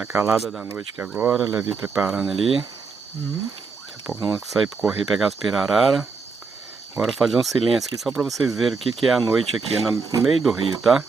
Na calada da noite que agora, Levi preparando ali. Daqui a pouco vamos sair para correr pegar as pirararas. Agora fazer um silêncio aqui só para vocês verem o que é a noite aqui no meio do rio, tá?